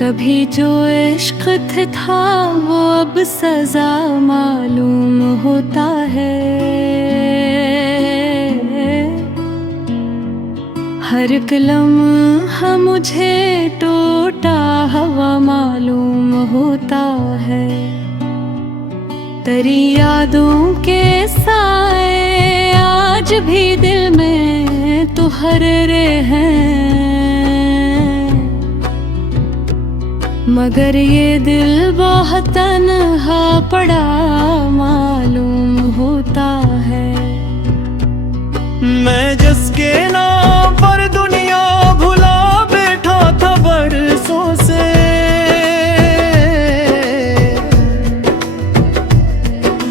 कभी जो इश्क था वो अब सजा मालूम होता है। हर एक लम्हा मुझे टूटा हवा मालूम होता है। तेरी यादों के साए आज भी दिल में तो हरे हैं, मगर ये दिल बहुत तन्हा पड़ा मालूम होता है। मैं जिसके नाम पर दुनिया भुला बैठा था बरसों से,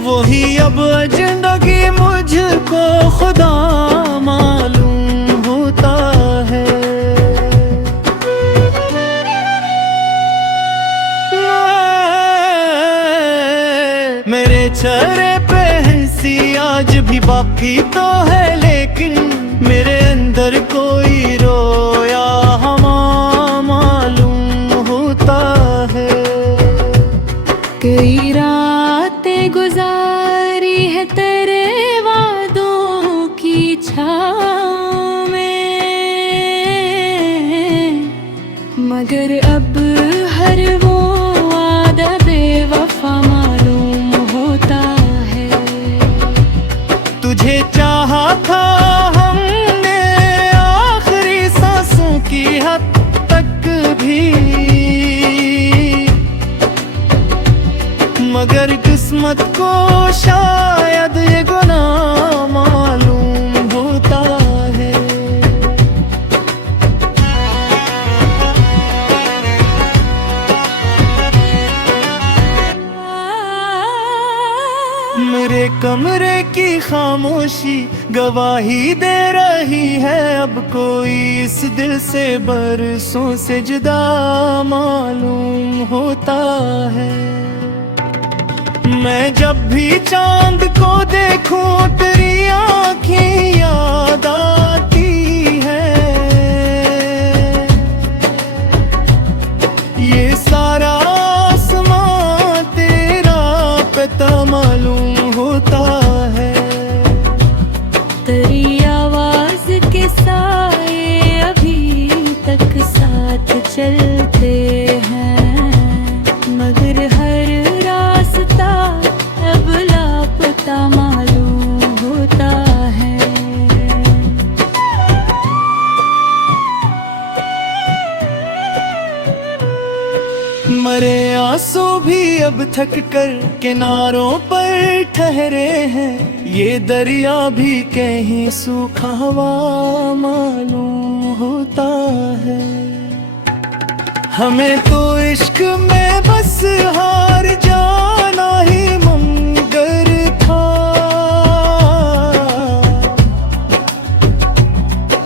वही अब जिंदगी मुझको खुदा मालूम होता है। मेरे चेहरे पे हंसी आज भी बाकी तो है, लेकिन मेरे अंदर कोई रोया हमा मालूम होता है। कई रातें गुजारी है तेरे वादों की छाँव में, मगर अब हर वो वादा बेवफा मालूम होता है। तुझे चाहा था हमने आखिरी सांसों की हद तक भी, मगर किस्मत को शायद ये गुनाह मालूम होता है। मेरे कमरे की खामोशी गवाही दे रही है, अब कोई इस दिल से बरसों से जुदा मालूम होता है। मैं जब भी चांद को देखूं तेरी आँखें याद आती है। ये सारा आसमां तेरा पता मालूम होता है। तेरी आवाज के साए अभी तक साथ चलते हैं, मगर हर रास्ता अब लापता मालूम होता है। मरे आंसू भी अब थक कर किनारों पर ठहरे हैं, ये दरिया भी कहीं सूखा हुआ मालूम होता है। हमें तो इश्क में बस हार जाना ही मंगर था,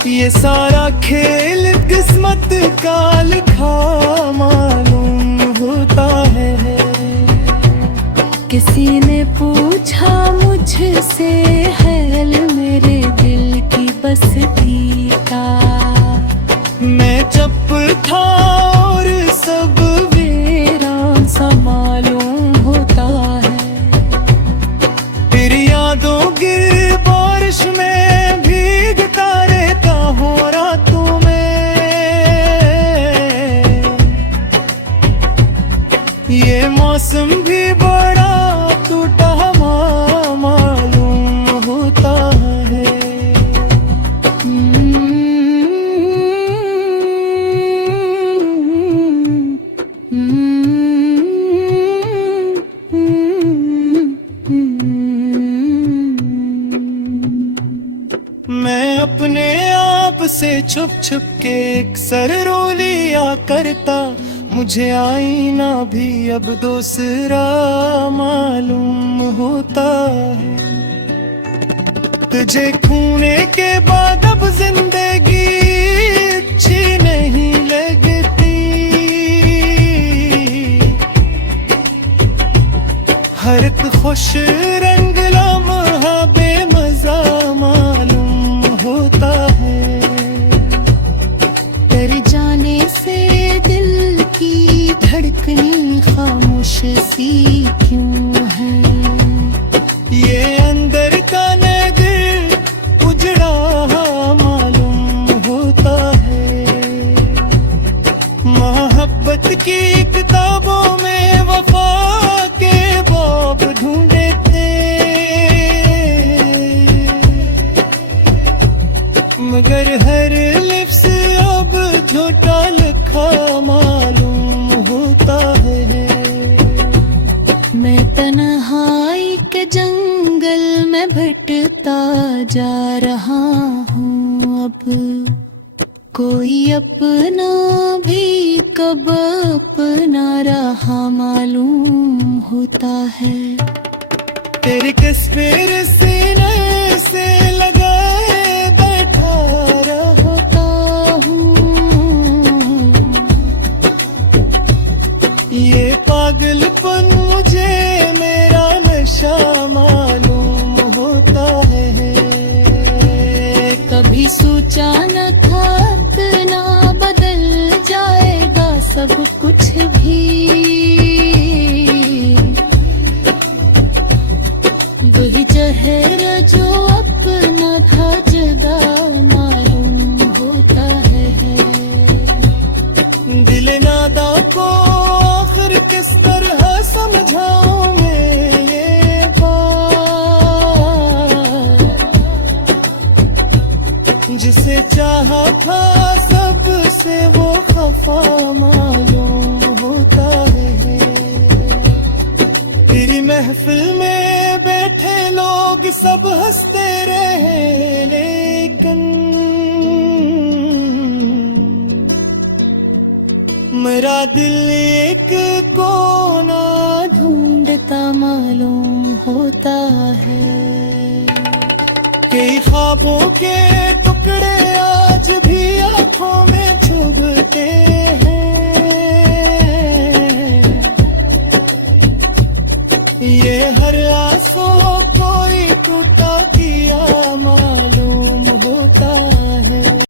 ये सारा खेल किस्मत का लिखा मालूम होता है। किसी ने पूछा मुझसे हाल मेरे दिल की बस्ती का, मैं चुप था और सब वीरान सा मालूम होता है। तेरी यादों गिर बारिश में भीगता रहता हूँ रातों में, ये मौसम भी बड़ा टूटा मालूम होता है। छुप छुप के एक सर रो लिया करता, मुझे आईना भी अब दूसरा मालूम होता है। तुझे खोने के बाद अब जिंदगी अच्छी नहीं लगती, हर एक खुश रंग लम्हा बेमजा मालूम होता है। डर जाने से दिल की धड़कने खामोश सी क्यों है? ये अंदर का नगर उजड़ा मालूम होता है। मोहब्बत की किताबों में वफा के बाब ढूंढे थे, मगर हर लिफ्स अब झूठा लिखा मालूम होता है। मैं तन्हाई के जंगल में भटकता जा रहा हूँ, अब कोई अपना भी कब अपना रहा मालूम होता है। तेरी तस्वीर सीने से लगाए बैठा रहता हूँ, ये पागलपन मुझे मेरा नशा मालूम होता है। कभी सोचा न था इतना बदल जाएगा सब कुछ भी, वही जहर जो अपना था जुदा मालूम होता है। दिल नादा को आखिर किस तरह समझाऊं मैं ये बात, जिसे चाहा था सबसे वो खफा मालूम होता है। तेरी महफिल में बैठे लोग सब हंसते रहे, लेकिन मेरा दिल एक कोना ढूंढता मालूम होता है। कई ख्वाबों के टुकड़े